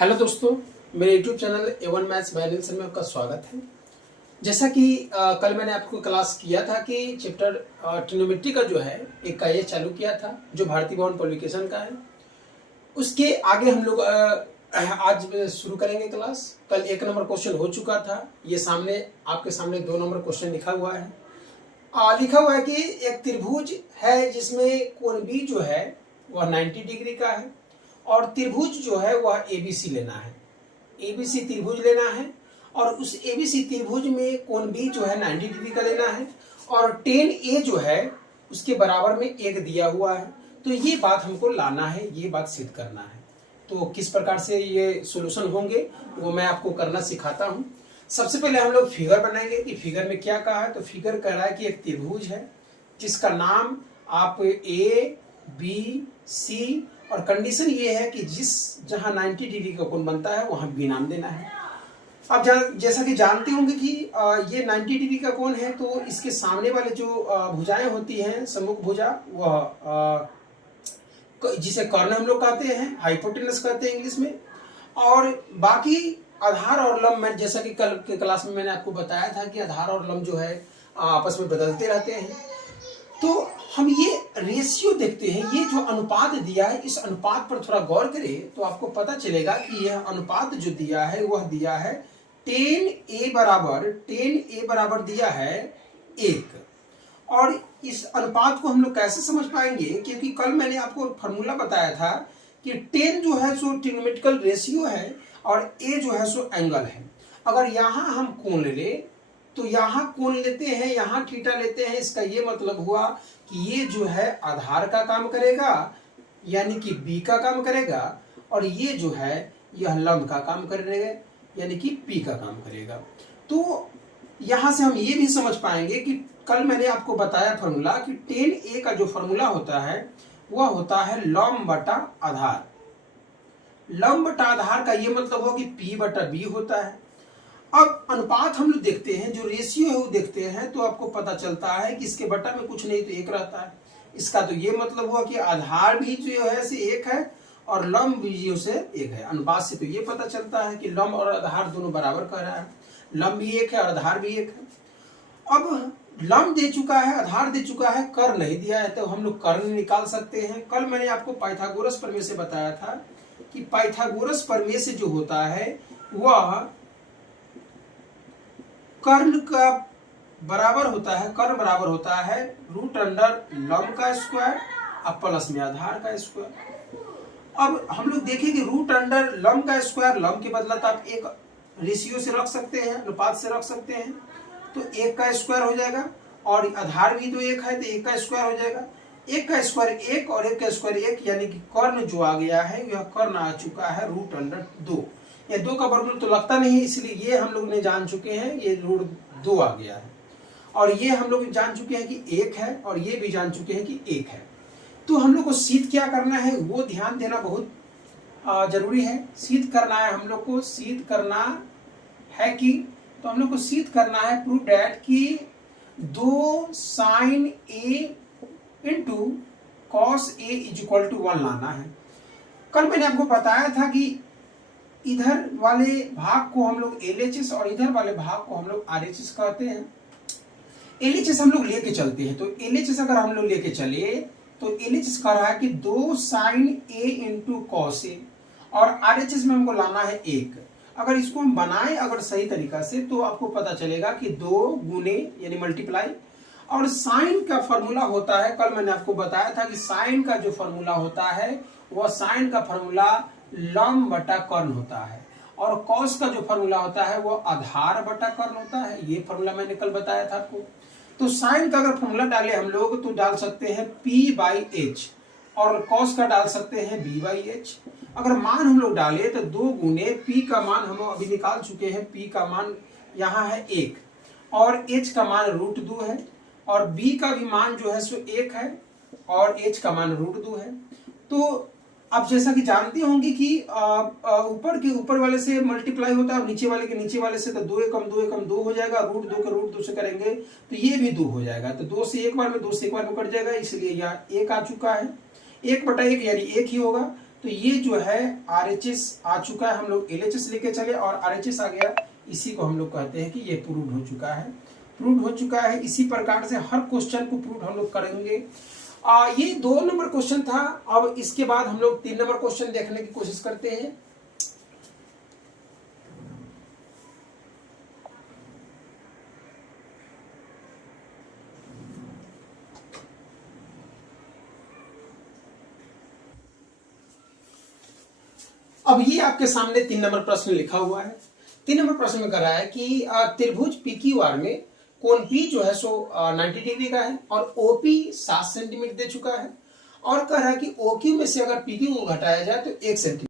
Hello दोस्तों, मेरे YouTube channel A1 maths by Anil sir में आपका स्वागत है। जैसा कि कल मैंने आपको क्लास किया था कि चैप्टर ट्रिग्नोमेट्री का जो है एक का ये चालू किया था जो भारती भवन पब्लिकेशन का है। उसके आगे हम लोग आज शुरू करेंगे क्लास। कल 1 नंबर क्वेश्चन हो चुका था, ये सामने आपके सामने 2 नंबर क्वेश्चन लिखा हुआ है। लिखा हुआ है कि एक त्रिभुज है जिसमें कोण बी जो है वह 90 डिग्री का है और त्रिभुज जो है वह एबीसी लेना है। एबीसी त्रिभुज लेना है और उस एबीसी त्रिभुज में कोण बी जो है 90 डिग्री का लेना है और tan A जो है उसके बराबर में 1 दिया हुआ है। तो ये बात हमको लाना है, ये बात सिद्ध करना है। तो किस प्रकार से ये सॉल्यूशन होंगे वो मैं आपको करना सिखाता हूँ। सबसे पहले हम लोग फिगर बनाएंगे कि फिगर में क्या कहा है। तो फिगर कह रहा है कि एक त्रिभुज है जिसका नाम आप ए बी सी और कंडीशन ये है कि जहां 90 डिग्री का कोण बनता है वहां बी नाम देना है। अब जैसा कि जानते होंगे कि ये 90 डिग्री का कोण है तो इसके सामने वाले जो भुजाएं होती हैं, सम्मुख भुजा, वह जिसे कर्ण हम लोग कहते हैं, हाइपोटेनस कहते हैं इंग्लिश में। और बाकी आधार और लंब में, जैसा कि कल के क्लास में मैंने आपको बताया था कि आधार और लंब जो है आपस में बदलते रहते हैं। तो हम ये रेशियो देखते हैं, ये जो अनुपात दिया है इस अनुपात पर थोड़ा गौर करें तो आपको पता चलेगा कि यह अनुपात जो दिया है वह दिया है tan A बराबर दिया है 1। और इस अनुपात को हम लोग कैसे समझ पाएंगे, क्योंकि कल मैंने आपको फॉर्मूला बताया था कि tan जो है सो ट्रिग्नोमेट्रिकल रेशियो है और A जो है सो एंगल है। अगर यहाँ हम कोण ले तो यहाँ कोण लेते हैं, यहाँ थीटा लेते हैं, इसका ये मतलब हुआ कि ये जो है आधार का काम करेगा यानी कि B का काम करेगा और ये जो है यह लंब का काम करेगा यानी कि P का काम करेगा। तो यहाँ से हम ये भी समझ पाएंगे कि कल मैंने आपको बताया फॉर्मूला कि tan A का जो फॉर्मूला होता है वह होता है लंब बटा आधार। लंब बटा आधार का ये मतलब हो कि P बटा B होता है। अब अनुपात हम लोग देखते हैं, जो रेशियो है वो देखते हैं तो आपको पता चलता है कि इसके बटा में कुछ नहीं तो 1 रहता है। इसका तो ये मतलब हुआ कि आधार भी जो है से 1 है और लंब भी जो से 1 है। अनुपात से तो ये पता चलता है कि लंब और आधार दोनों बराबर कह रहा है, लंब भी 1 है और आधार भी 1 है। अब लंब दे चुका है, आधार दे चुका है, कर्ण नहीं दिया है तो हम लोग कर्ण निकाल सकते हैं। कल मैंने आपको पाइथागोरस प्रमेय से बताया था कि पाइथागोरस प्रमेय से जो होता है वह कर्ण का बराबर होता है, कर्ण बराबर होता है रूट अंडर लंब का स्क्वायर अब प्लस में आधार का स्क्वायर। अब हम लोग देखें कि रूट अंडर लंब का स्क्वायर, लंब के बदला तो आप एक रेशियो से रख सकते हैं, अनुपात से रख सकते हैं, तो 1 का स्क्वायर हो जाएगा और आधार भी तो 1 है तो 1 का स्क्वायर हो जाएगा। 1 का स्क्वायर 1 और 1 का स्क्वायर 1 यानी कि कर्ण जो आ गया है यह कर्ण आ चुका है रूट अंडर 2। ये 2 का वर्गमूल तो लगता नहीं है, इसलिए ये हम लोग ने जान चुके हैं ये रूट 2 आ गया है। और ये हम लोग जान चुके हैं कि 1 है और ये भी जान चुके हैं कि 1 है। तो हम लोग को सिद्ध क्या करना है वो ध्यान देना बहुत जरूरी है। सिद्ध करना है, हम लोग को सिद्ध करना है कि तो हम लोग को सिद्ध करना है प्रूव दैट कि 2 sin A into cos A is equal to 1 लाना है। कल मैंने आपको बताया था कि इधर वाले भाग को हम लोग LHS और इधर वाले भाग को हम लोग RHS कहते हैं। LHS हम लोग लेके चलते हैं, तो LHS अगर हम लोग लेके चले तो LHS कह रहा है कि 2 sin A into cos A और RHS में हमको लाना है 1। अगर इसको हम बनाएं अगर सही तरीका से तो आपको पता चलेगा कि 2 गुने यानी मल्टीप्लाई और साइन का फॉर्मूला होता है, कल मैंने आपको बताया था कि साइन का जो फॉर्मूला होता है वह साइन का फॉर्मूला लंब बटा कर्ण होता है और कॉस का जो फॉर्मूला होता है वो आधार बटा कर्ण होता है। ये फॉर्मूला मैंने कल बताया था आपको। तो साइन का अगर फॉर्मूला डाले हम लोग तो डाल सकते हैं P/H और कॉस का डाल सकते हैं B/H। अगर मान हम लोग डाले तो 2 गुने P का मान हम अभी निकाल चुके हैं, P का मान यहाँ है 1 और H का मान रूट 2 है और B का भी मान जो है सो 1 है और H का मान रूट 2 है। तो आप जैसा कि जानती होंगी कि ऊपर के ऊपर वाले से मल्टीप्लाई होता है और नीचे वाले के नीचे वाले से, तो 2 एकम 2 एकम 2 हो जाएगा, रूट 2 का रूट 2 से करेंगे तो ये भी 2 हो जाएगा, तो 2 से एक बार में 2 से एक बार में कट जाएगा, इसलिए यहाँ 1 आ चुका है। 1/1 यानी 1 ही होगा। तो ये जो है RHS आ चुका है, हम लोग LHS लेके चले और RHS आ गया, इसी को हम लोग कहते हैं कि ये प्रूव हो चुका है, प्रूव हो चुका है। इसी प्रकार से हर क्वेश्चन को प्रूव हम लोग करेंगे। ये 2 नंबर क्वेश्चन था। अब इसके बाद हम लोग 3 नंबर क्वेश्चन देखने की कोशिश करते हैं। अब ये आपके सामने 3 नंबर प्रश्न लिखा हुआ है। 3 नंबर प्रश्न में कह रहा है कि त्रिभुज PQR में कोण P जो है सो 90 डिग्री का है और OP 7 सेंटीमीटर दे चुका है और कह रहा है कि OQ में से अगर PQ को घटाया जाए तो 1 सेंटीमीटर